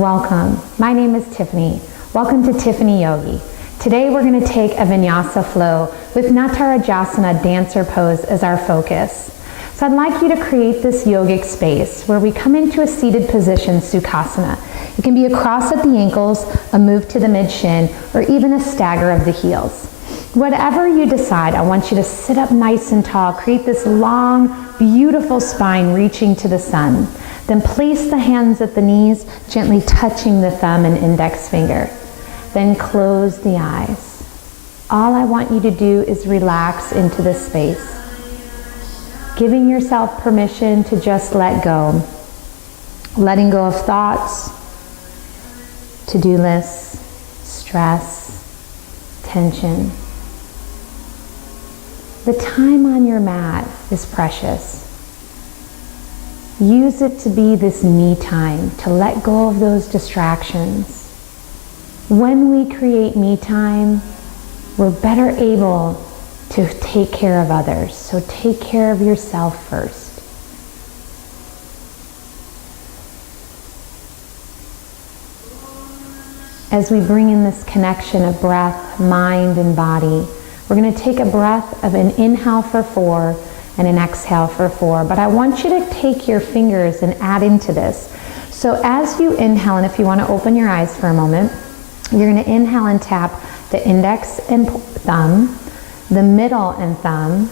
Welcome. My name is Tiffany. Welcome to Tiffany Yogi. Today we're going to take a Vinyasa flow with Natarajasana dancer pose as our focus. So I'd like you to create this yogic space where we come into a seated position, Sukhasana. It can be a cross at the ankles, a move to the mid-shin, or even a stagger of the heels. Whatever you decide, I want you to sit up nice and tall, create this long, beautiful spine reaching to the sun. Then place the hands at the knees, gently touching the thumb and index finger. Then close the eyes. All I want you to do is relax into this space, giving yourself permission to just let go, letting go of thoughts, to-do lists, stress, tension. The time on your mat is precious. Use it to be this me time, to let go of those distractions. When we create me time, we're better able to take care of others. So take care of yourself first. As we bring in this connection of breath, mind, and body, we're going to take a breath of an inhale for 4 and an exhale for 4. But I want you to take your fingers and add into this. So as you inhale, and if you want to open your eyes for a moment, you're going to inhale and tap the index and thumb, the middle and thumb,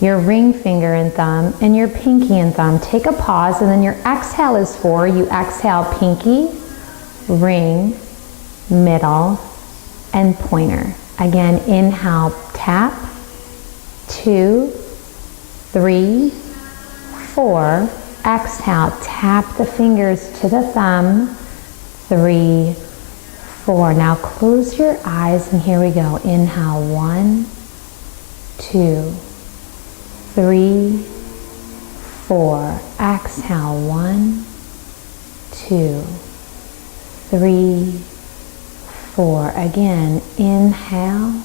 your ring finger and thumb, and your pinky and thumb. Take a pause, and then your exhale is 4. You exhale pinky, ring, middle, and pointer. Again, inhale, tap, 2, 3, 4. Exhale, tap the fingers to the thumb, 3, 4. Now close your eyes, and here we go. Inhale, 1, 2, 3, 4. Exhale, 1, 2, 3, 4. Again, inhale,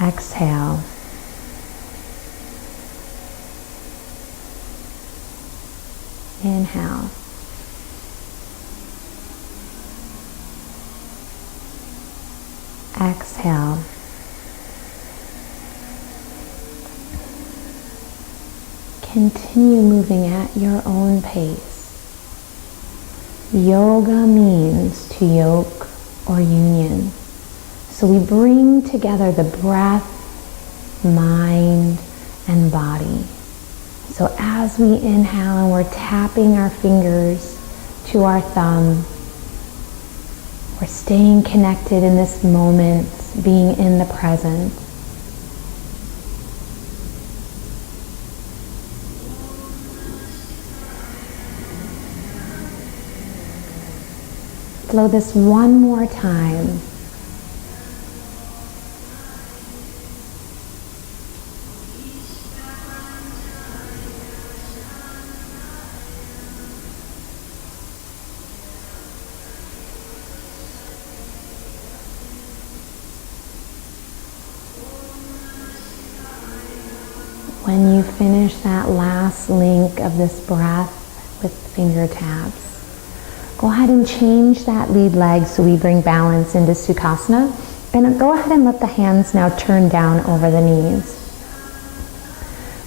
exhale, inhale, exhale, continue moving at your own pace. Yoga means to yoke or union. So we bring together the breath, mind, and body. So as we inhale and we're tapping our fingers to our thumb, we're staying connected in this moment, being in the present. Flow this one more time. When you finish that last link of this breath with finger taps, go ahead and change that lead leg so we bring balance into Sukhasana. And go ahead and let the hands now turn down over the knees.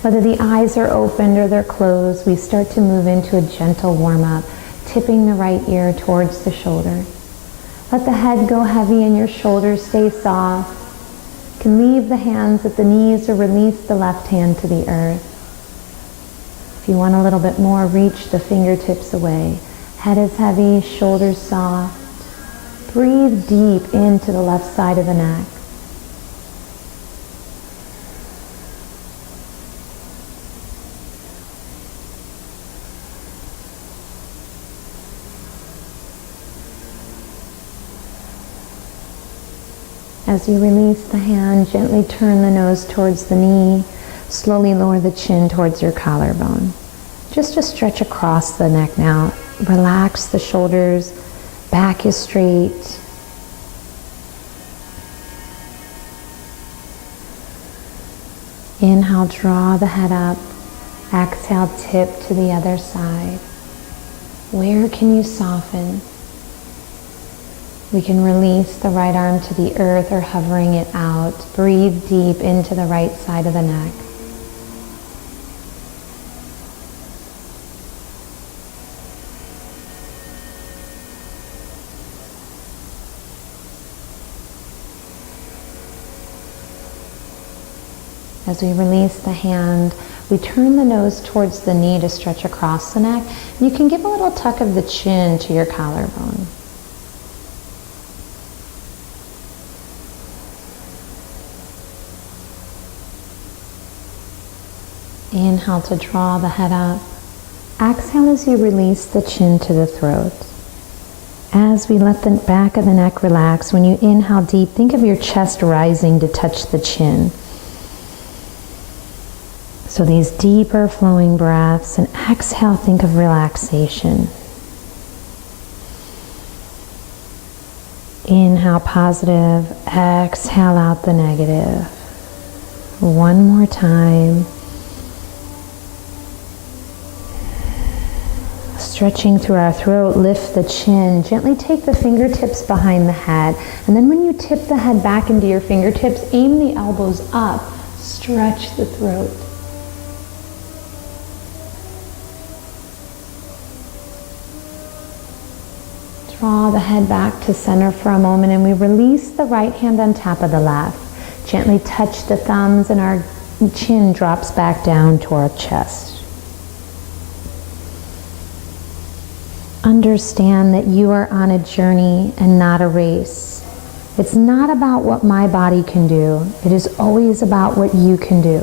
Whether the eyes are opened or they're closed, we start to move into a gentle warm-up, tipping the right ear towards the shoulder. Let the head go heavy and your shoulders stay soft. You can leave the hands at the knees or release the left hand to the earth. If you want a little bit more, reach the fingertips away. Head is heavy, shoulders soft. Breathe deep into the left side of the neck. As you release the hand, gently turn the nose towards the knee. Slowly lower the chin towards your collarbone. Just a stretch across the neck now. Relax the shoulders, back is straight. Inhale, draw the head up. Exhale, tip to the other side. Where can you soften? We can release the right arm to the earth or hovering it out. Breathe deep into the right side of the neck. As we release the hand, we turn the nose towards the knee to stretch across the neck. You can give a little tuck of the chin to your collarbone. Inhale to draw the head up. Exhale as you release the chin to the throat. As we let the back of the neck relax, when you inhale deep, think of your chest rising to touch the chin. So these deeper flowing breaths, and exhale, think of relaxation. Inhale positive, exhale out the negative. One more time. Stretching through our throat, lift the chin. Gently take the fingertips behind the head. And then when you tip the head back into your fingertips, aim the elbows up. Stretch the throat. Draw the head back to center for a moment, and we release the right hand on top of the left. Gently touch the thumbs and our chin drops back down to our chest. Understand that you are on a journey and not a race. It's not about what my body can do. It is always about what you can do.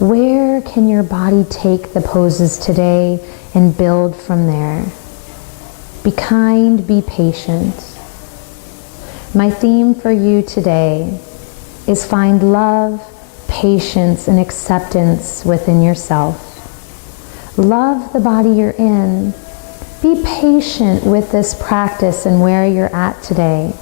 Where can your body take the poses today and build from there? Be kind, be patient. My theme for you today is find love, patience, and acceptance within yourself. Love the body you're in. Be patient with this practice and where you're at today.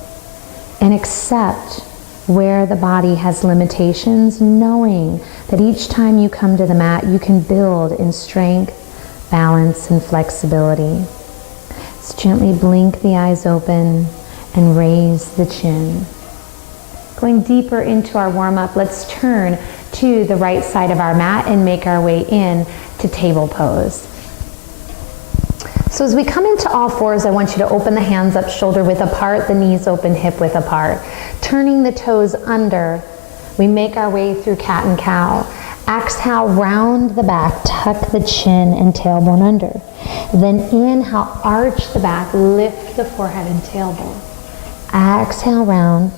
And accept where the body has limitations, knowing that each time you come to the mat, you can build in strength, balance, and flexibility. Gently blink the eyes open and raise the chin. Going deeper into our warm-up, let's turn to the right side of our mat and make our way in to table pose. So as we come into all fours, I want you to open the hands up, shoulder width apart, the knees open, hip width apart. Turning the toes under, we make our way through cat and cow. Exhale, round the back, tuck the chin and tailbone under. Then inhale, arch the back, lift the forehead and tailbone. Exhale, round.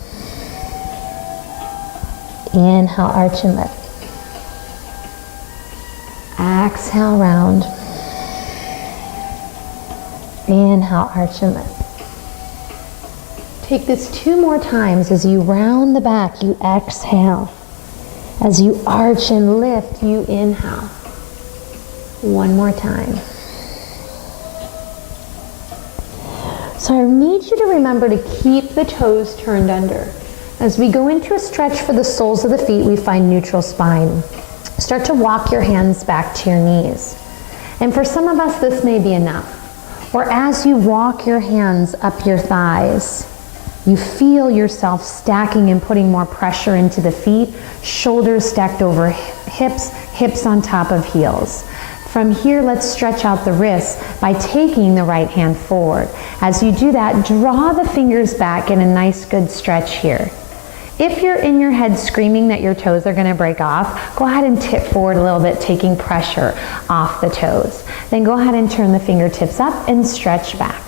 Inhale, arch and lift. Exhale, round. Inhale, arch and lift. Take this 2 more times. As you round the back, you exhale. As you arch and lift, you inhale. 1 more time. So I need you to remember to keep the toes turned under. As we go into a stretch for the soles of the feet, we find neutral spine. Start to walk your hands back to your knees. And for some of us, this may be enough. Or as you walk your hands up your thighs, you feel yourself stacking and putting more pressure into the feet, shoulders stacked over hips, hips on top of heels. From here, let's stretch out the wrists by taking the right hand forward. As you do that, draw the fingers back in a nice good stretch here. If you're in your head screaming that your toes are going to break off, go ahead and tip forward a little bit, taking pressure off the toes. Then go ahead and turn the fingertips up and stretch back.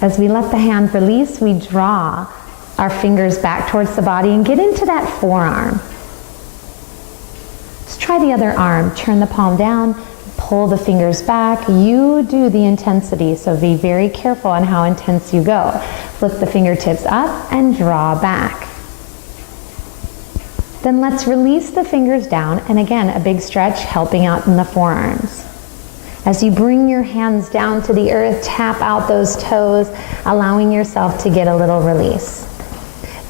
As we let the hand release, we draw our fingers back towards the body and get into that forearm. Let's try the other arm. Turn the palm down, pull the fingers back. You do the intensity, so be very careful on how intense you go. Flip the fingertips up and draw back. Then let's release the fingers down, and again, a big stretch helping out in the forearms. As you bring your hands down to the earth, tap out those toes, allowing yourself to get a little release.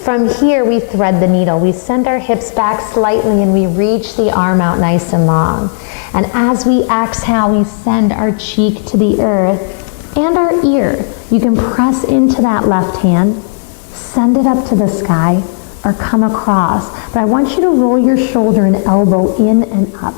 From here, we thread the needle. We send our hips back slightly and we reach the arm out nice and long. And as we exhale, we send our cheek to the earth and our ear. You can press into that left hand, send it up to the sky, or come across. But I want you to roll your shoulder and elbow in and up.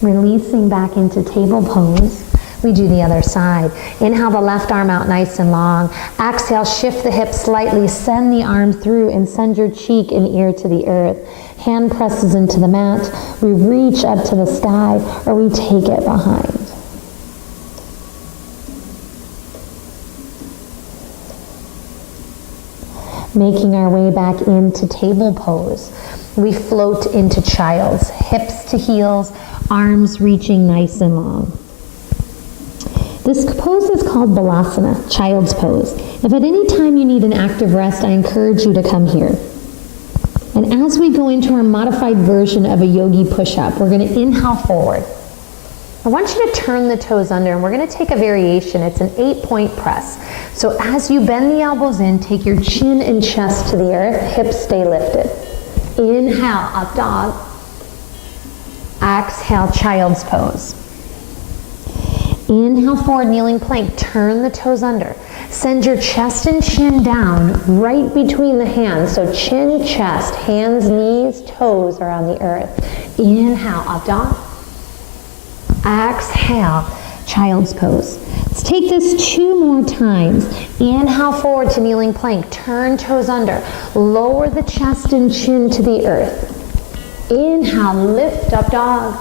Releasing back into table pose. We do the other side. Inhale the left arm out nice and long. Exhale, shift the hips slightly, send the arm through and send your cheek and ear to the earth. Hand presses into the mat. We reach up to the sky or we take it behind. Making our way back into table pose. We float into child's, hips to heels, arms reaching nice and long. This pose is called Balasana, child's pose. If at any time you need an active rest, I encourage you to come here. And as we go into our modified version of a yogi push-up, we're going to inhale forward. I want you to turn the toes under, and we're going to take a variation. It's an 8-point press. So as you bend the elbows in, take your chin and chest to the earth, hips stay lifted. Inhale, up dog. Exhale, child's pose. Inhale forward, kneeling plank. Turn the toes under. Send your chest and chin down right between the hands. So chin, chest, hands, knees, toes are on the earth. Inhale, up dog. Exhale, child's pose. Let's take this 2 more times. Inhale forward to kneeling plank. Turn toes under. Lower the chest and chin to the earth. Inhale, lift up dog.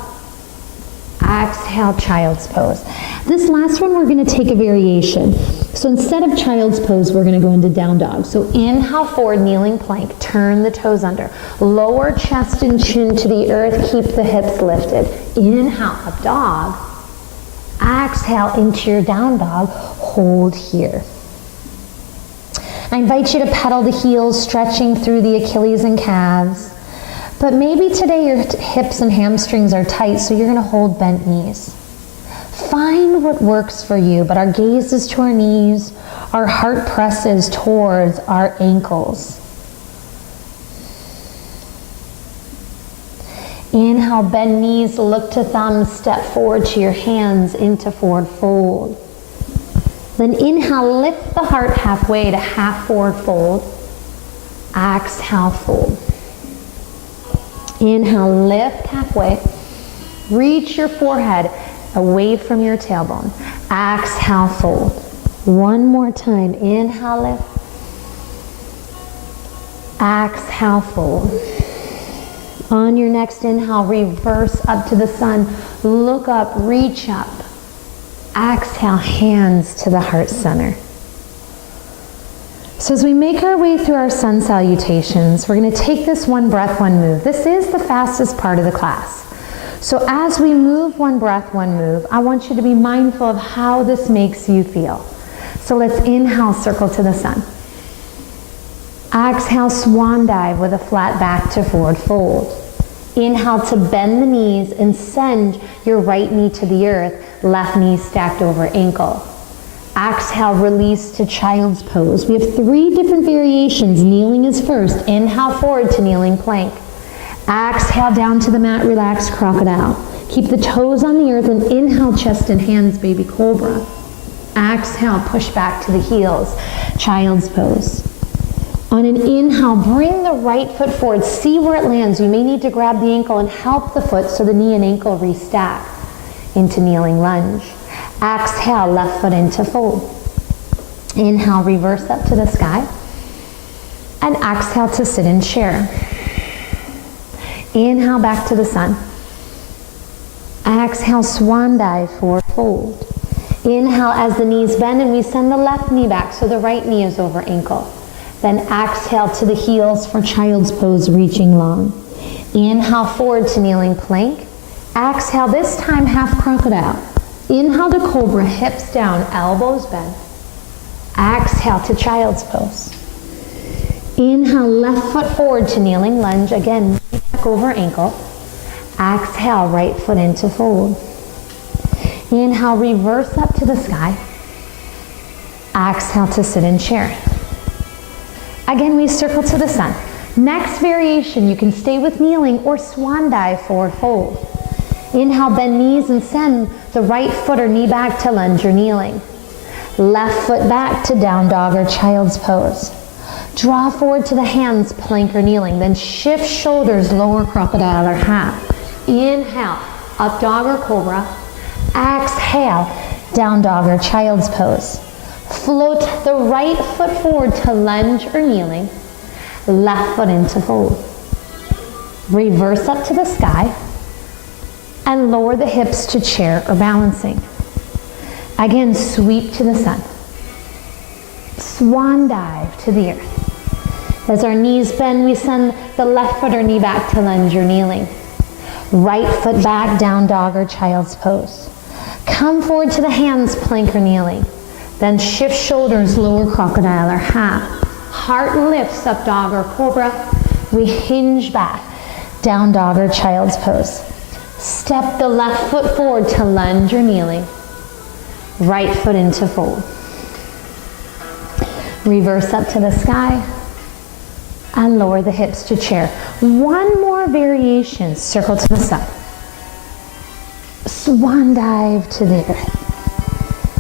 Exhale, child's pose. This last one, we're going to take a variation. So instead of child's pose, we're going to go into down dog. So inhale forward, kneeling plank. Turn the toes under. Lower chest and chin to the earth. Keep the hips lifted. Inhale, up dog. Exhale into your down dog. Hold here. I invite you to pedal the heels, stretching through the Achilles and calves. But maybe today your hips and hamstrings are tight, so you're going to hold bent knees. Find what works for you, but our gaze is to our knees, our heart presses towards our ankles. Inhale, bend knees, look to thumbs, step forward to your hands into forward fold. Then inhale, lift the heart halfway to half forward fold. Exhale, fold. Inhale, lift halfway. Reach your forehead away from your tailbone. Exhale, fold. One more time. Inhale, lift. Exhale, fold. On your next inhale, reverse up to the sun. Look up, reach up. Exhale, hands to the heart center. So as we make our way through our sun salutations, we're going to take this one breath, one move. This is the fastest part of the class. So as we move one breath, one move, I want you to be mindful of how this makes you feel. So let's inhale, circle to the sun. Exhale, swan dive with a flat back to forward fold. Inhale to bend the knees and send your right knee to the earth, left knee stacked over ankle. Exhale, release to child's pose. We have 3 different variations. Kneeling is first. Inhale forward to kneeling plank. Exhale down to the mat, relax crocodile. Keep the toes on the earth and inhale, chest and hands, baby cobra. Exhale, push back to the heels, child's pose. On an inhale, bring the right foot forward. See where it lands. You may need to grab the ankle and help the foot so the knee and ankle restack into kneeling lunge. Exhale, left foot into fold. Inhale, reverse up to the sky. And exhale to sit in chair. Inhale, back to the sun. Exhale, swan dive, forward fold. Inhale as the knees bend and we send the left knee back so the right knee is over ankle. Then exhale to the heels for child's pose, reaching long. Inhale forward to kneeling plank. Exhale, this time half crocodile. Inhale to cobra, hips down, elbows bent. Exhale to child's pose. Inhale, left foot forward to kneeling lunge. Again, knee back over ankle. Exhale, right foot into fold. Inhale, reverse up to the sky. Exhale to sit in chair. Again, we circle to the sun. Next variation, you can stay with kneeling or swan dive, forward fold. Inhale, bend knees and send the right foot or knee back to lunge or kneeling. Left foot back to down dog or child's pose. Draw forward to the hands, plank or kneeling. Then shift shoulders, lower crocodile or half. Inhale, up dog or cobra. Exhale, down dog or child's pose. Float the right foot forward to lunge or kneeling. Left foot into fold. Reverse up to the sky and lower the hips to chair or balancing. Again, sweep to the sun. Swan dive to the earth. As our knees bend, we send the left foot or knee back to lunge or kneeling. Right foot back, down dog or child's pose. Come forward to the hands, plank or kneeling. Then shift shoulders, lower crocodile or half. Heart lifts, up dog or cobra. We hinge back, down dog or child's pose. Step the left foot forward to lunge or kneeling. Right foot into fold. Reverse up to the sky and lower the hips to chair. One more variation, circle to the sun. Swan dive to the earth.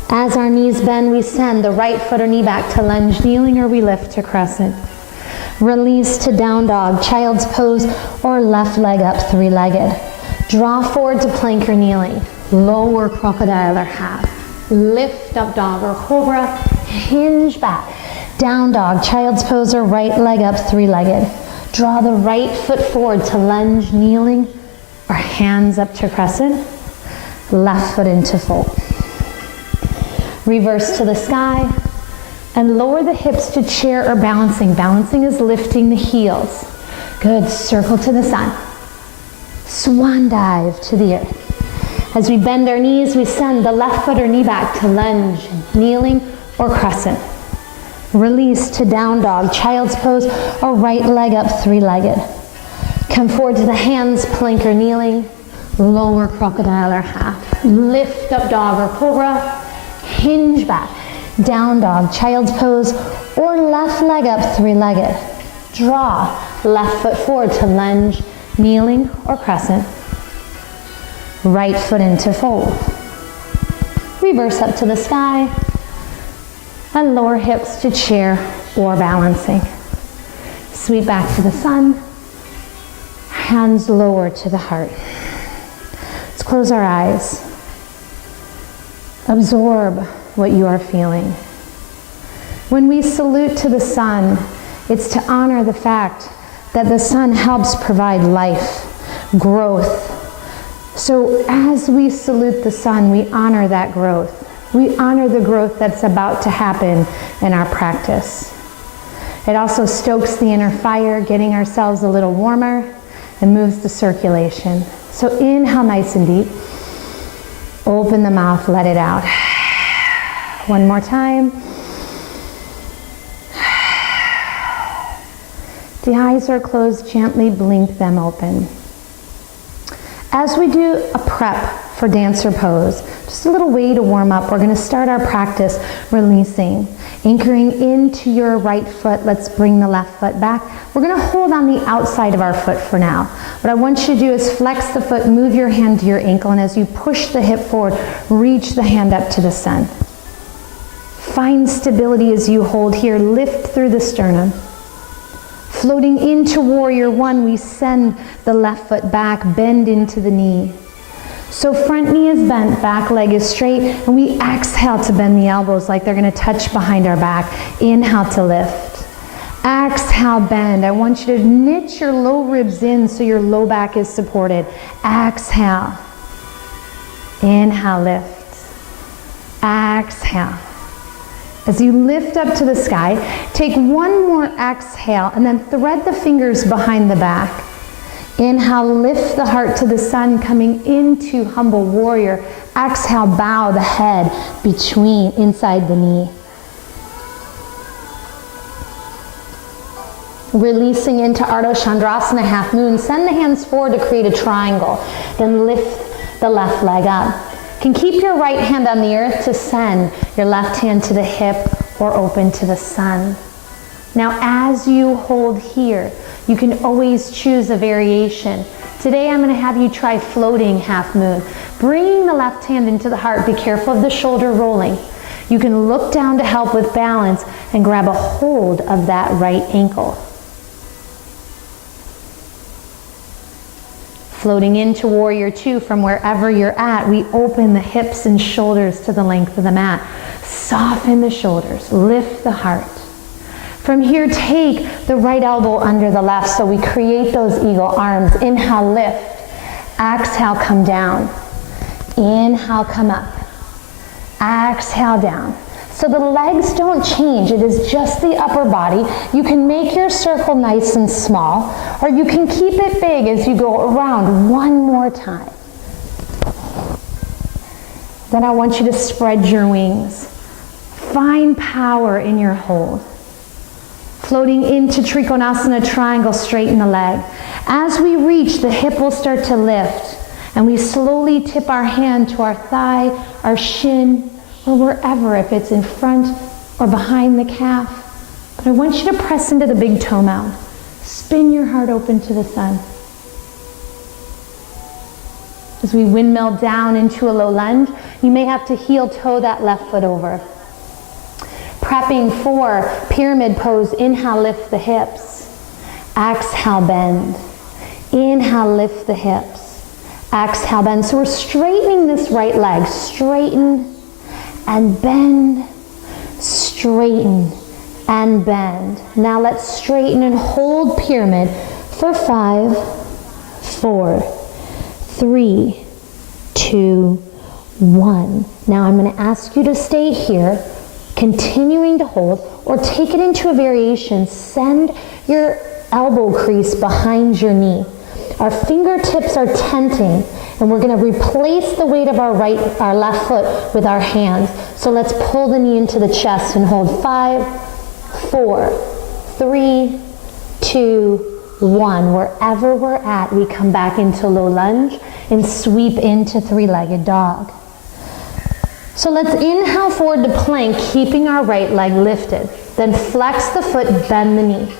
As our knees bend, we send the right foot or knee back to lunge, kneeling, or we lift to crescent. Release to down dog, child's pose, or left leg up, three-legged. Draw forward to plank or kneeling. Lower crocodile or half. Lift up dog or cobra. Hinge back. Down dog, child's pose, or right leg up, three-legged. Draw the right foot forward to lunge, kneeling, or hands up to crescent. Left foot into fold. Reverse to the sky and lower the hips to chair or balancing. Balancing is lifting the heels. Good, circle to the sun. Swan dive to the earth. As we bend our knees, we send the left foot or knee back to lunge, kneeling, or crescent. Release to down dog, child's pose, or right leg up, three-legged. Come forward to the hands, plank or kneeling, lower crocodile or half. Lift up dog or cobra. Hinge back, down dog, child's pose, or left leg up, three-legged. Draw left foot forward to lunge, kneeling, or crescent. Right foot into fold. Reverse up to the sky and lower hips to chair or balancing. Sweep back to the sun, hands lower to the heart. Let's close our eyes. Absorb what you are feeling. When we salute to the sun, it's to honor the fact that the sun helps provide life, growth. So as we salute the sun, we honor that growth. We honor the growth that's about to happen in our practice. It also stokes the inner fire, getting ourselves a little warmer, and moves the circulation. So inhale nice and deep. Open the mouth, let it out. One more time. The eyes are closed, gently blink them open. As we do a prep for dancer pose, just a little way to warm up, we're going to start our practice releasing. Anchoring into your right foot, let's bring the left foot back. We're going to hold on the outside of our foot for now. What I want you to do is flex the foot, move your hand to your ankle, and as you push the hip forward, reach the hand up to the sun. Find stability as you hold here, lift through the sternum. Floating into warrior one, we send the left foot back, bend into the knee. So front knee is bent, back leg is straight, and we exhale to bend the elbows like they're going to touch behind our back. Inhale to lift. Exhale, bend. I want you to knit your low ribs in so your low back is supported. Exhale. Inhale, lift. Exhale. As you lift up to the sky, take one more exhale and then thread the fingers behind the back. Inhale, lift the heart to the sun, coming into humble warrior. Exhale, bow the head inside the knee. Releasing into Ardha Chandrasana, half moon. Send the hands forward to create a triangle. Then lift the left leg up. You can keep your right hand on the earth to send your left hand to the hip or open to the sun. Now, as you hold here, you can always choose a variation. Today, I'm going to have you try floating half moon. Bringing the left hand into the heart. Be careful of the shoulder rolling. You can look down to help with balance and grab a hold of that right ankle. Floating into warrior two from wherever you're at, we open the hips and shoulders to the length of the mat. Soften the shoulders, lift the heart. From here, take the right elbow under the left so we create those eagle arms. Inhale, lift. Exhale, come down. Inhale, come up. Exhale, down. So the legs don't change. It is just the upper body. You can make your circle nice and small, or you can keep it big as you go around. One more time. Then I want you to spread your wings. Find power in your hold. Floating into Trikonasana triangle, straighten the leg. As we reach, the hip will start to lift, and we slowly tip our hand to our thigh, our shin, or wherever, if it's in front or behind the calf. But I want you to press into the big toe mound. Spin your heart open to the sun. As we windmill down into a low lunge, you may have to heel toe that left foot over. Prepping for pyramid pose, inhale, lift the hips. Exhale, bend. Inhale, lift the hips. Exhale, bend. So we're straightening this right leg. Straighten and bend. Straighten and bend. Now let's straighten and hold pyramid for 5, 4, 3, 2, 1. Now I'm going to ask you to stay here, continuing to hold, or take it into a variation. Send your elbow crease behind your knee. Our fingertips are tenting, and we're going to replace the weight of our left foot with our hands. So let's pull the knee into the chest and hold 5, 4, 3, 2, 1. Wherever we're at, we come back into low lunge and sweep into three-legged dog. So let's inhale forward to plank, keeping our right leg lifted. Then flex the foot, bend the knee.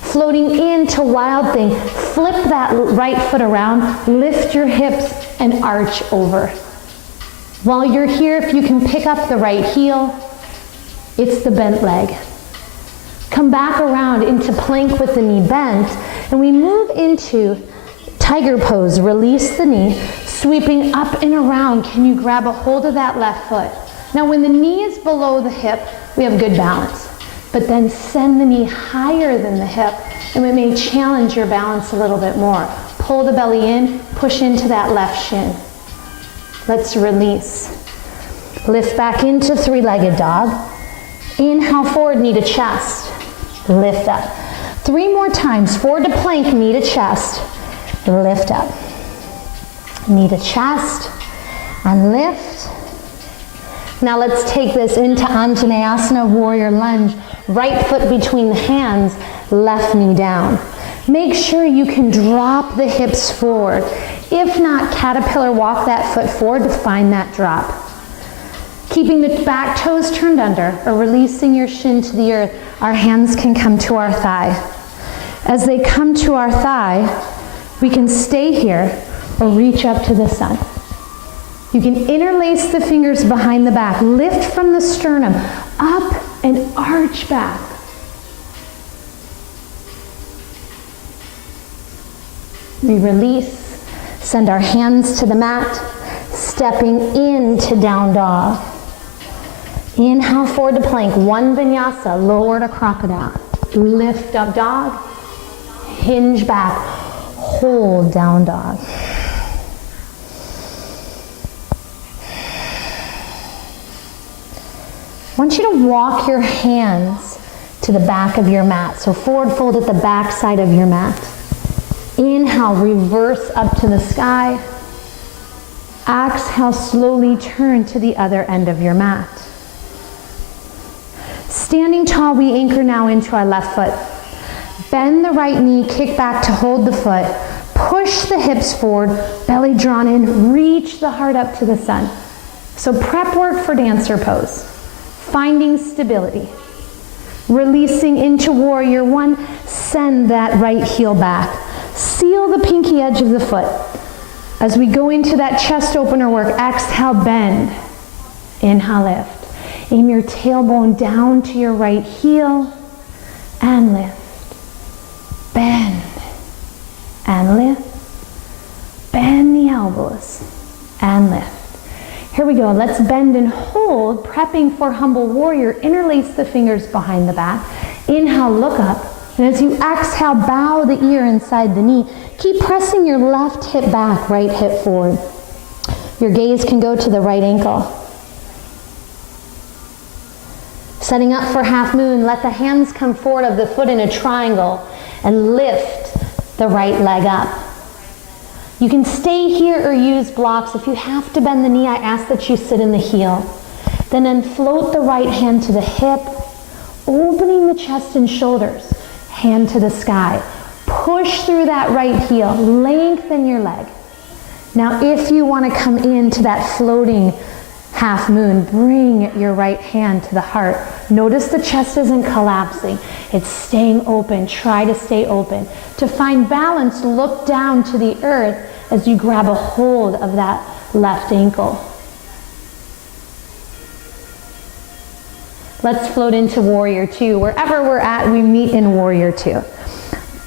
Floating into wild thing, flip that right foot around, lift your hips and arch over. While you're here, if you can pick up the right heel, it's the bent leg. Come back around into plank with the knee bent, and we move into tiger pose. Release the knee, sweeping up and around. Can you grab a hold of that left foot? Now when the knee is below the hip, we have good balance. But then send the knee higher than the hip, and we may challenge your balance a little bit more. Pull the belly in, push into that left shin. Let's release. Lift back into three-legged dog. Inhale forward, knee to chest. Lift up. 3 more times. Forward to plank, knee to chest. Lift up. Knee to chest and lift. Now let's take this into Anjaneyasana, warrior lunge. Right foot between the hands, left knee down. Make sure you can drop the hips forward. If not, caterpillar walk that foot forward to find that drop. Keeping the back toes turned under or releasing your shin to the earth, our hands can come to our thigh. As they come to our thigh, we can stay here or reach up to the sun. You can interlace the fingers behind the back, lift from the sternum, up and arch back. We release, send our hands to the mat, stepping into down dog. Inhale forward to plank, 1 vinyasa, lower to crocodile. Lift up dog, hinge back, hold down dog. I want you to walk your hands to the back of your mat. So forward fold at the back side of your mat. Inhale, reverse up to the sky. Exhale, slowly turn to the other end of your mat. Standing tall, we anchor now into our left foot. Bend the right knee, kick back to hold the foot. Push the hips forward, belly drawn in, reach the heart up to the sun. So prep work for dancer pose. finding stability. Releasing into warrior one, send that right heel back. Seal the pinky edge of the foot. As we go into that chest opener work, exhale, bend. Inhale, lift. Aim your tailbone down to your right heel and lift. Bend and lift. Bend the elbows and lift. Here we go. Let's bend and hold, prepping for humble warrior. Interlace the fingers behind the back. Inhale, look up. And as you exhale, bow the ear inside the knee. Keep pressing your left hip back, right hip forward. Your gaze can go to the right ankle. Setting up for half moon, let the hands come forward of the foot in a triangle and lift the right leg up. You can stay here or use blocks. If you have to bend the knee, I ask that you sit in the heel. Then float the right hand to the hip, opening the chest and shoulders, hand to the sky. Push through that right heel, lengthen your leg. Now if you want to come into that floating half moon, bring your right hand to the heart. Notice the chest isn't collapsing. It's staying open. Try to stay open. To find balance, look down to the earth as you grab a hold of that left ankle. Let's float into warrior two. Wherever we're at, we meet in warrior two.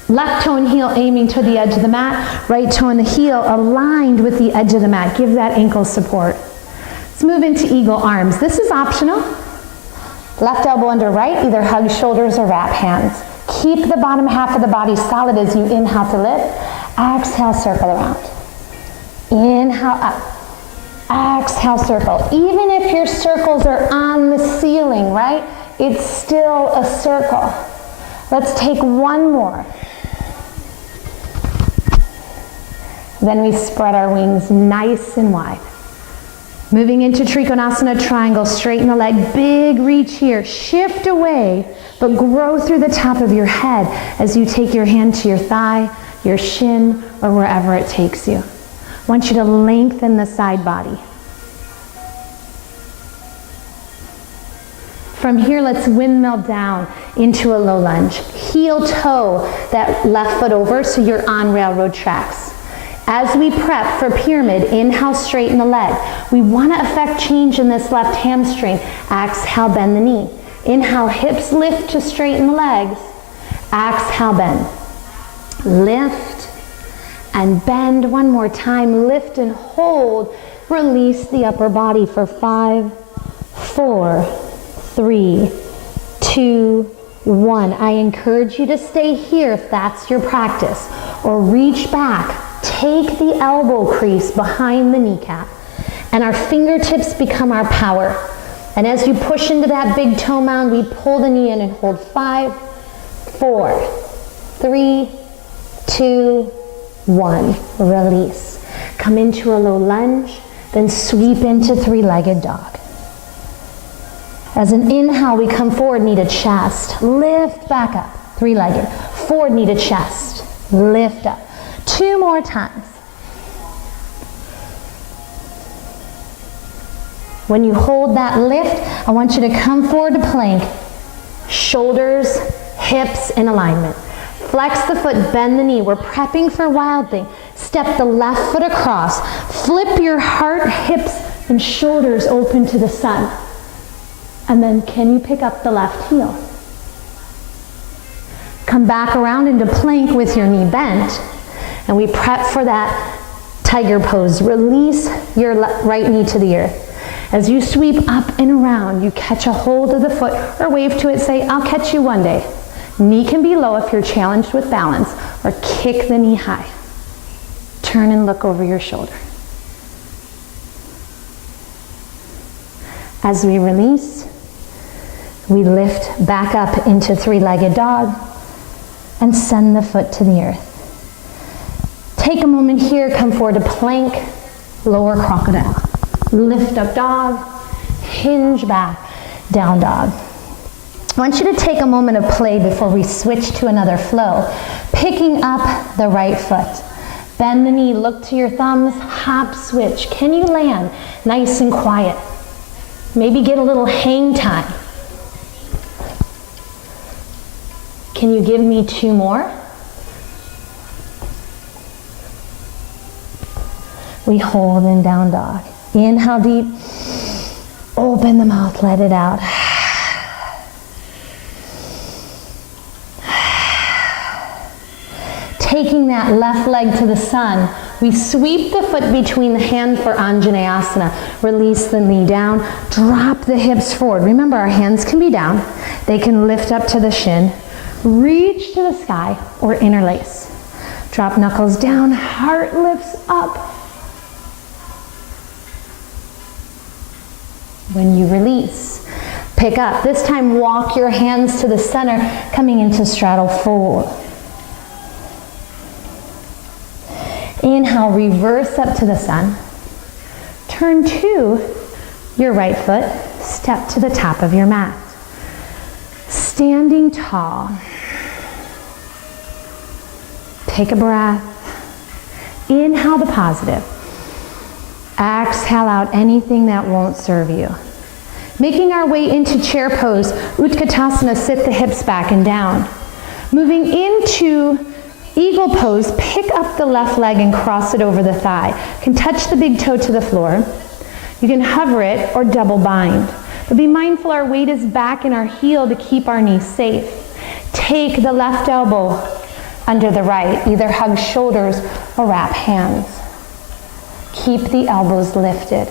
Left toe and heel aiming to the edge of the mat. Right toe and the heel aligned with the edge of the mat. Give that ankle support. Let's move into eagle arms. This is optional. Left elbow under right, either hug shoulders or wrap hands. Keep the bottom half of the body solid as you inhale to lift. Exhale, circle around. Inhale up. Exhale, circle. Even if your circles are on the ceiling, right? It's still a circle. Let's take one more. Then we spread our wings nice and wide. Moving into Trikonasana triangle, straighten the leg, big reach here. Shift away, but grow through the top of your head as you take your hand to your thigh, your shin, or wherever it takes you. I want you to lengthen the side body. From here, let's windmill down into a low lunge. Heel toe that left foot over so you're on railroad tracks. As we prep for pyramid, inhale, straighten the leg. We want to affect change in this left hamstring. Exhale, bend the knee. Inhale, hips lift to straighten the legs. Exhale, bend. Lift and bend one more time. Lift and hold. Release the upper body for 5, 4, 3, 2, 1. I encourage you to stay here if that's your practice, or reach back. Take the elbow crease behind the kneecap, and our fingertips become our power. And as you push into that big toe mound, we pull the knee in and hold 5, 4, 3, 2, 1. Release. Come into a low lunge, then sweep into three-legged dog. As an inhale, we come forward, knee to chest. Lift back up, three-legged. Forward, knee to chest. Lift up. 2 more times. When you hold that lift, I want you to come forward to plank. Shoulders, hips in alignment. Flex the foot, bend the knee. We're prepping for wild thing. Step the left foot across. Flip your heart, hips, and shoulders open to the sun. And then can you pick up the left heel? Come back around into plank with your knee bent. And we prep for that tiger pose. Release your right knee to the earth. As you sweep up and around, you catch a hold of the foot or wave to it, say, I'll catch you one day. Knee can be low if you're challenged with balance, or kick the knee high. Turn and look over your shoulder. As we release, we lift back up into three-legged dog and send the foot to the earth. Take a moment here, come forward to plank, lower crocodile. Lift up dog, hinge back, down dog. I want you to take a moment of play before we switch to another flow. Picking up the right foot. Bend the knee, look to your thumbs, hop, switch. Can you land nice and quiet? Maybe get a little hang time. Can you give me 2 more? We hold in down dog. Inhale deep. Open the mouth, let it out. Taking that left leg to the sun, we sweep the foot between the hand for Anjaneyasana. Release the knee down, drop the hips forward. Remember, our hands can be down. They can lift up to the shin, reach to the sky, or interlace. Drop knuckles down, heart lifts up. When you release, pick up. This time, walk your hands to the center, coming into straddle fold. Inhale, reverse up to the sun. Turn to your right foot, step to the top of your mat. Standing tall. Take a breath. Inhale the positive. Exhale out anything that won't serve you. Making our way into chair pose, Utkatasana, sit the hips back and down. Moving into eagle pose, pick up the left leg and cross it over the thigh. You can touch the big toe to the floor. You can hover it or double bind. But be mindful our weight is back in our heel to keep our knees safe. Take the left elbow under the right. Either hug shoulders or wrap hands. Keep the elbows lifted.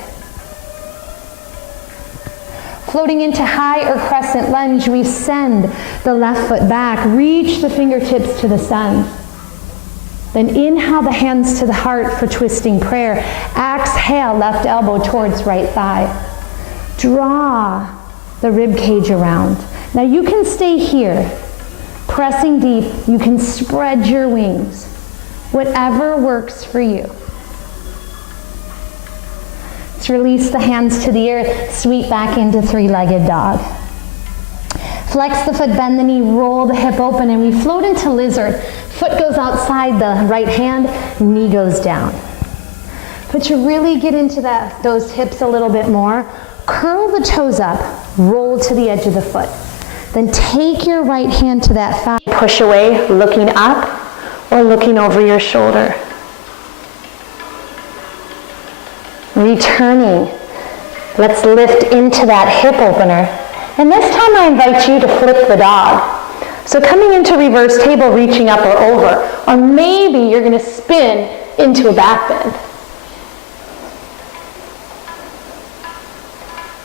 Floating into high or crescent lunge, we send the left foot back. Reach the fingertips to the sun. Then inhale the hands to the heart for twisting prayer. Exhale, left elbow towards right thigh. Draw the rib cage around. Now you can stay here, pressing deep. You can spread your wings. Whatever works for you. Let's release the hands to the earth, sweep back into three-legged dog. Flex the foot, bend the knee, roll the hip open, and we float into lizard. Foot goes outside the right hand, knee goes down. But to really get into those hips a little bit more, curl the toes up, roll to the edge of the foot. Then take your right hand to that thigh, push away, looking up or looking over your shoulder. Returning, let's lift into that hip opener. And this time I invite you to flip the dog. So coming into reverse table, reaching up or over, or maybe you're going to spin into a back bend.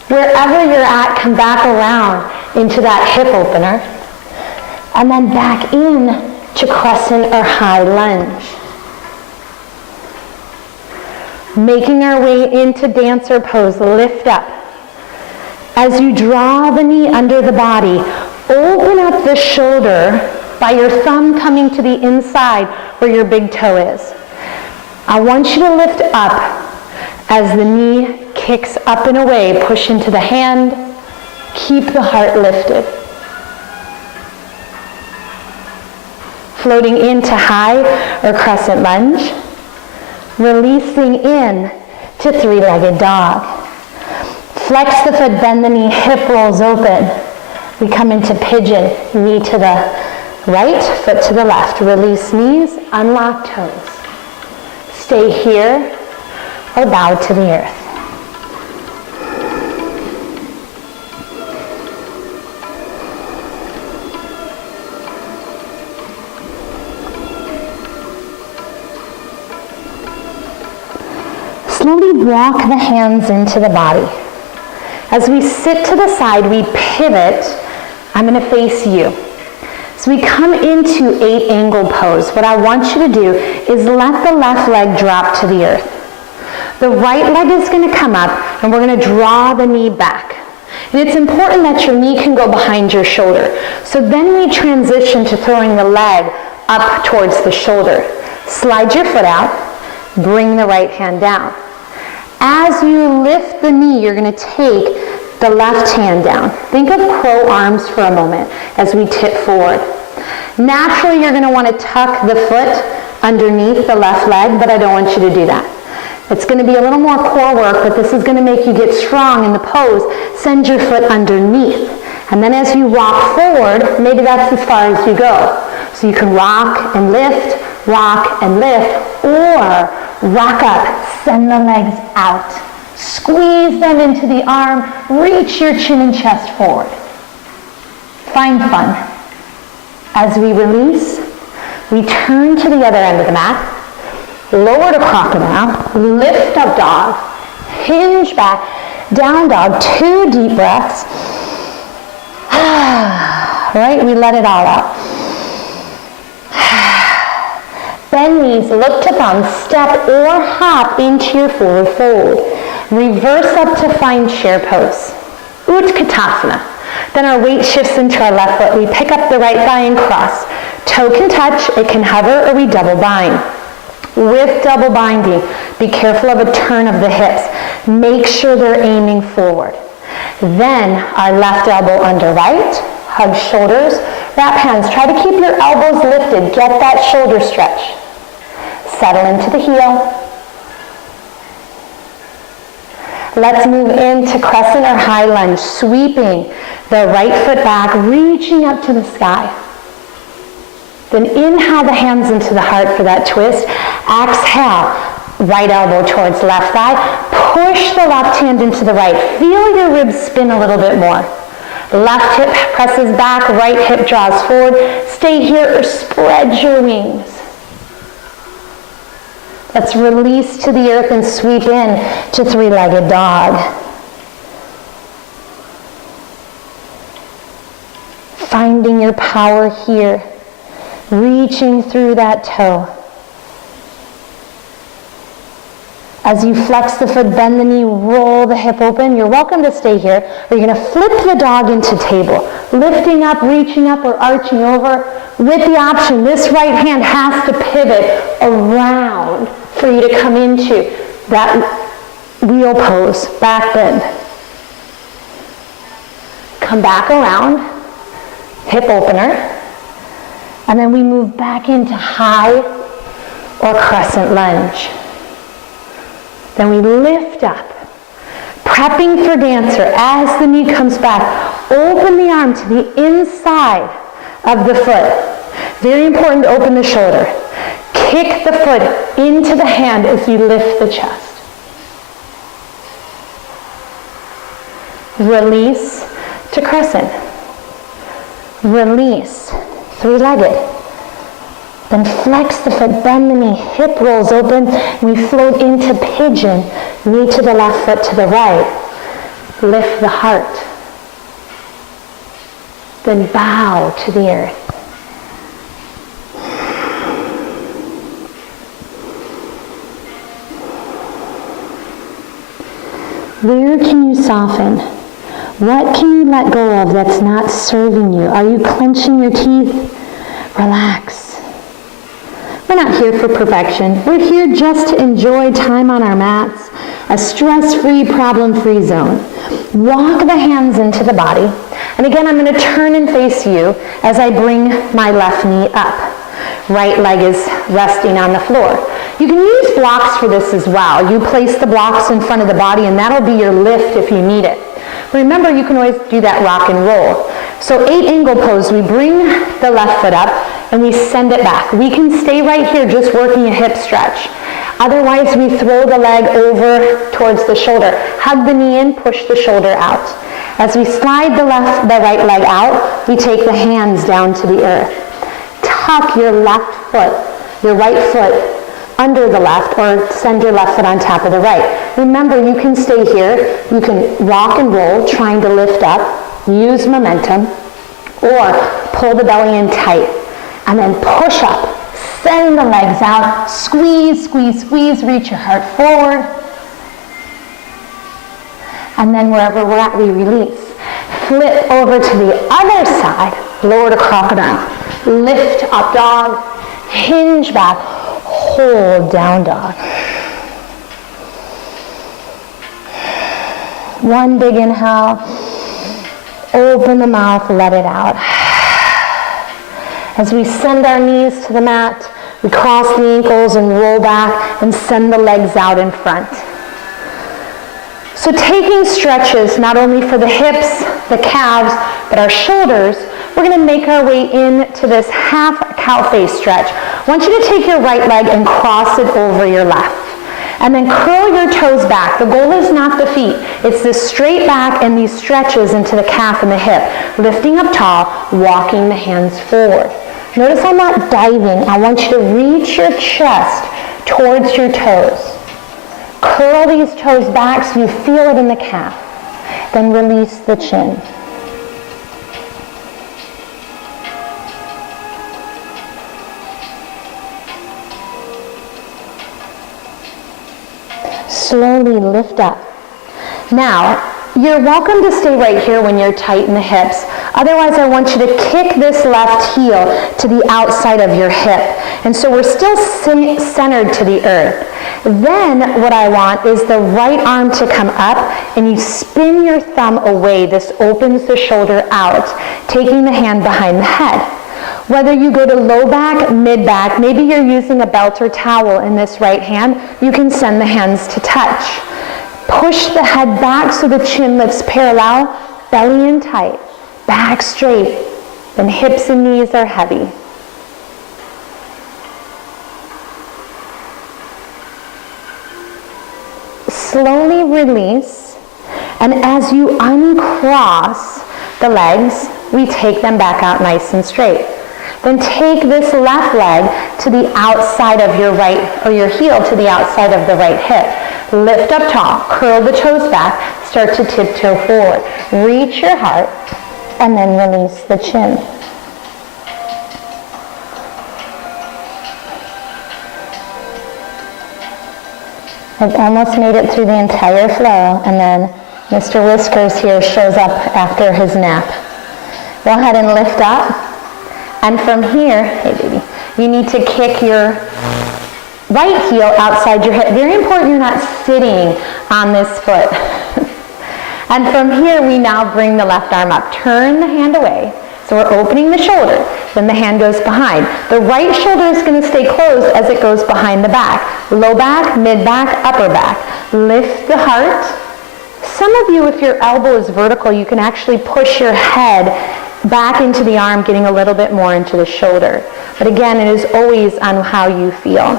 Wherever you're at, come back around into that hip opener, and then back in to crescent or high lunge. Making our way into dancer pose, lift up. As you draw the knee under the body, open up the shoulder by your thumb coming to the inside where your big toe is. I want you to lift up as the knee kicks up and away. Push into the hand. Keep the heart lifted. Floating into high or crescent lunge. Releasing in to three-legged dog. Flex the foot, bend the knee, hip rolls open. We come into pigeon, knee to the right, foot to the left. Release knees, unlock toes. Stay here or bow to the earth. Slowly walk the hands into the body. As we sit to the side, we pivot. I'm going to face you. So we come into 8 angle pose. What I want you to do is let the left leg drop to the earth. The right leg is going to come up, and we're going to draw the knee back. And it's important that your knee can go behind your shoulder. So then we transition to throwing the leg up towards the shoulder. Slide your foot out. Bring the right hand down. As you lift the knee, you're going to take the left hand down. Think of crow arms for a moment as we tip forward. Naturally, you're going to want to tuck the foot underneath the left leg, but I don't want you to do that. It's going to be a little more core work, but this is going to make you get strong in the pose. Send your foot underneath. And then as you rock forward, maybe that's as far as you go. So you can rock and lift, or rock up, send the legs out. Squeeze them into the arm, reach your chin and chest forward. Find fun. As we release, we turn to the other end of the mat, lower to crocodile, lift up dog, hinge back, down dog, 2 deep breaths. Right, we let it all out. Bend knees, look to thumb, step or hop into your forward fold. Reverse up to find chair pose. Utkatasana. Then our weight shifts into our left foot. We pick up the right thigh and cross. Toe can touch, it can hover, or we double bind. With double binding, be careful of a turn of the hips. Make sure they're aiming forward. Then our left elbow under right, hug shoulders, wrap hands. Try to keep your elbows lifted. Get that shoulder stretch. Settle into the heel. Let's move into crescent or high lunge, sweeping the right foot back, reaching up to the sky. Then inhale the hands into the heart for that twist. Exhale, right elbow towards left thigh. Push the left hand into the right. Feel your ribs spin a little bit more. Left hip presses back, right hip draws forward. Stay here or spread your wings. Let's release to the earth and sweep in to 3-legged dog. Finding your power here, reaching through that toe. As you flex the foot, bend the knee, roll the hip open. You're welcome to stay here, or you're going to flip the dog into table. Lifting up, reaching up, or arching over. With the option, this right hand has to pivot around for you to come into that wheel pose, back bend. Come back around, hip opener, and then we move back into high or crescent lunge. Then we lift up, prepping for dancer. As the knee comes back, open the arm to the inside of the foot. Very important to open the shoulder. Kick the foot into the hand as you lift the chest. Release to crescent. Release, 3-legged. Then flex the foot, bend the knee, hip rolls open, and we float into pigeon, knee to the left, foot to the right. Lift the heart. Then bow to the earth. Where can you soften? What can you let go of that's not serving you? Are you clenching your teeth? Relax. We're not here for perfection. We're here just to enjoy time on our mats, a stress-free, problem-free zone. Walk the hands into the body. And again, I'm going to turn and face you as I bring my left knee up. Right leg is resting on the floor. You can use blocks for this as well. You place the blocks in front of the body and that'll be your lift if you need it. Remember, you can always do that rock and roll. So 8 angle pose, we bring the left foot up and we send it back. We can stay right here just working a hip stretch. Otherwise, we throw the leg over towards the shoulder. Hug the knee in, push the shoulder out. As we slide the right leg out, we take the hands down to the earth. Tuck your left foot, your right foot under the left, or send your left foot on top of the right. Remember, you can stay here. You can rock and roll, trying to lift up, use momentum, or pull the belly in tight, and then push up. Send the legs out, squeeze, squeeze, squeeze, reach your heart forward. And then wherever we're at, we release. Flip over to the other side, lower to crocodile. Lift up dog, hinge back, hold down dog. One big inhale, open the mouth, let it out. As we send our knees to the mat, We cross the ankles and roll back and send the legs out in front. So taking stretches not only for the hips, the calves, but our shoulders, we're going to make our way into this half cow face stretch. I want you to take your right leg and cross it over your left. And then curl your toes back. The goal is not the feet. It's this straight back and these stretches into the calf and the hip. Lifting up tall, walking the hands forward. Notice I'm not diving. I want you to reach your chest towards your toes. Curl these toes back so you feel it in the calf. Then release the chin. Slowly lift up. Now, you're welcome to stay right here when you're tight in the hips. Otherwise, I want you to kick this left heel to the outside of your hip. And so we're still centered to the earth. Then what I want is the right arm to come up and you spin your thumb away. This opens the shoulder out, taking the hand behind the head. Whether you go to low back, mid back, maybe you're using a belt or towel in this right hand, you can send the hands to touch. Push the head back so the chin lifts parallel, belly in tight, back straight, then hips and knees are heavy. Slowly release, and as you uncross the legs, we take them back out nice and straight. Then take this left leg to the outside of your right, or your heel to the outside of the right hip. Lift up tall, curl the toes back, start to tiptoe forward. Reach your heart, and then release the chin. I've almost made it through the entire flow, and then Mr. Whiskers here shows up after his nap. Go ahead and lift up. And from here, hey baby, you need to kick your right heel outside your hip. Very important you're not sitting on this foot. And from here, we now bring the left arm up. Turn the hand away. So we're opening the shoulder. Then the hand goes behind. The right shoulder is going to stay closed as it goes behind the back. Low back, mid back, upper back. Lift the heart. Some of you, if your elbow is vertical, you can actually push your head back into the arm, getting a little bit more into the shoulder. But again, it is always on how you feel.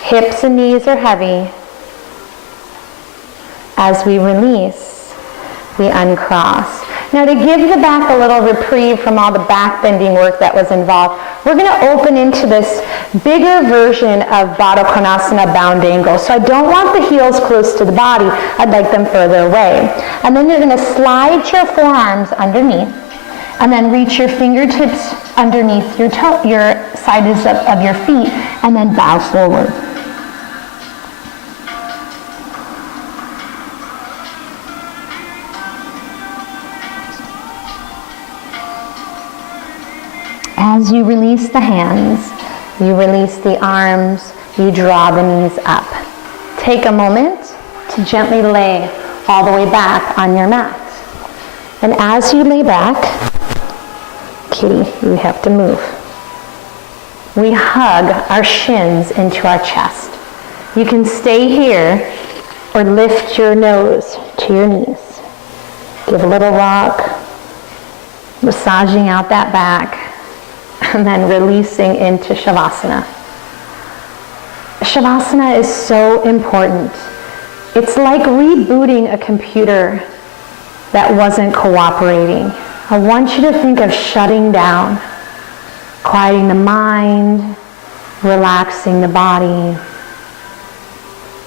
Hips and knees are heavy. As we release, we uncross. Now to give the back a little reprieve from all the back bending work that was involved, we're going to open into this bigger version of Baddha Konasana bound angle. So I don't want the heels close to the body. I'd like them further away. And then you're going to slide your forearms underneath and then reach your fingertips underneath your sides of your feet and then bow forward. As you release the hands, you release the arms, you draw the knees up. Take a moment to gently lay all the way back on your mat. And as you lay back, kitty, you have to move. We hug our shins into our chest. You can stay here or lift your nose to your knees. Give a little rock, massaging out that back. And then releasing into Shavasana. Shavasana is so important. It's like rebooting a computer that wasn't cooperating. I want you to think of shutting down, quieting the mind, relaxing the body.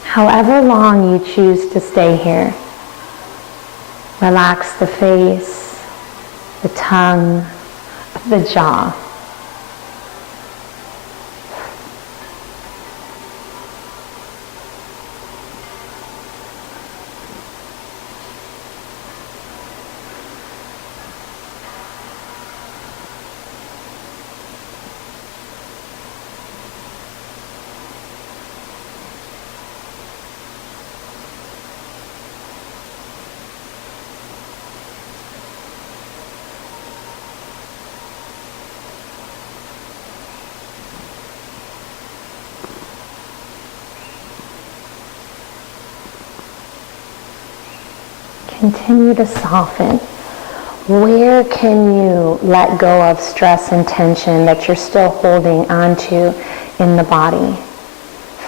However long you choose to stay here. Relax the face, the tongue, the jaw. Continue to soften. Where can you let go of stress and tension that you're still holding onto in the body?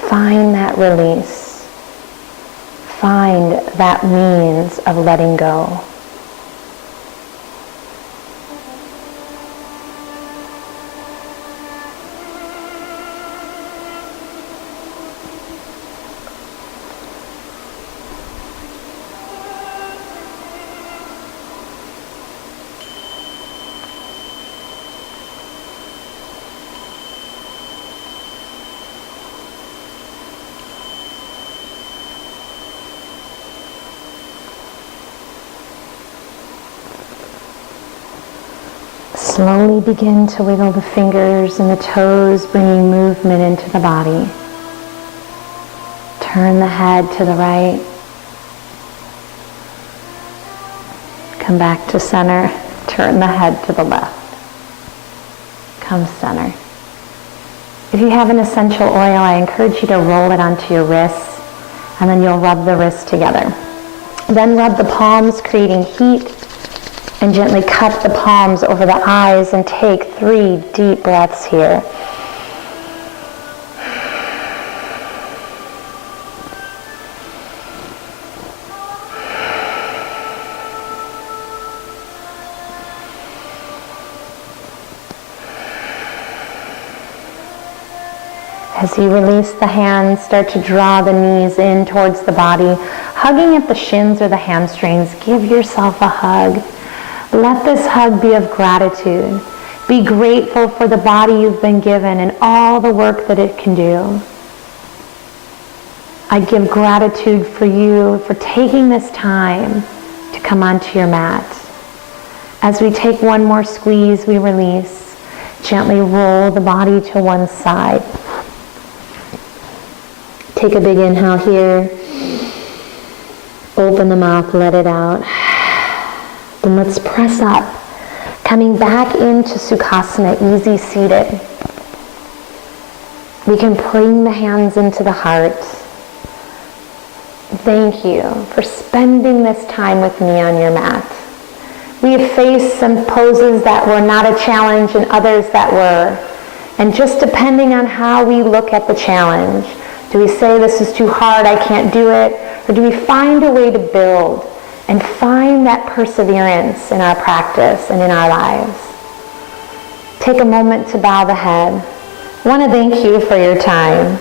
Find that release. Find that means of letting go. Slowly begin to wiggle the fingers and the toes, bringing movement into the body. Turn the head to the right. Come back to center. Turn the head to the left. Come center. If you have an essential oil, I encourage you to roll it onto your wrists, and then you'll rub the wrists together. Then rub the palms, creating heat. And gently cup the palms over the eyes and take 3 deep breaths here. As you release the hands, start to draw the knees in towards the body, hugging at the shins or the hamstrings. Give yourself a hug. Let this hug be of gratitude. Be grateful for the body you've been given and all the work that it can do. I give gratitude for you for taking this time to come onto your mat. As we take one more squeeze, we release. Gently roll the body to one side. Take a big inhale here. Open the mouth, let it out. Then let's press up, coming back into Sukhasana, easy seated. We can bring the hands into the heart. Thank you for spending this time with me on your mat. We have faced some poses that were not a challenge and others that were. And just depending on how we look at the challenge, do we say this is too hard, I can't do it? Or do we find a way to build and find that perseverance in our practice and in our lives? Take a moment to bow the head. I want to thank you for your time.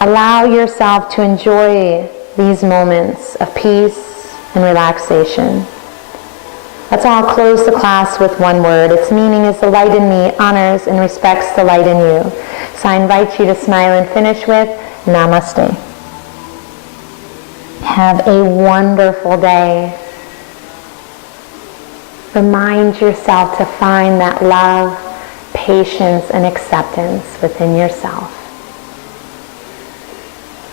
Allow yourself to enjoy these moments of peace and relaxation. Let's all close the class with one word. Its meaning is the light in me honors and respects the light in you. So I invite you to smile and finish with Namaste. Have a wonderful day. Remind yourself to find that love, patience, and acceptance within yourself.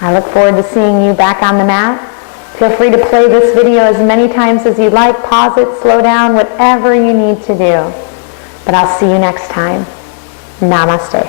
I look forward to seeing you back on the mat. Feel free to play this video as many times as you like. Pause it, slow down, whatever you need to do. But I'll see you next time. Namaste.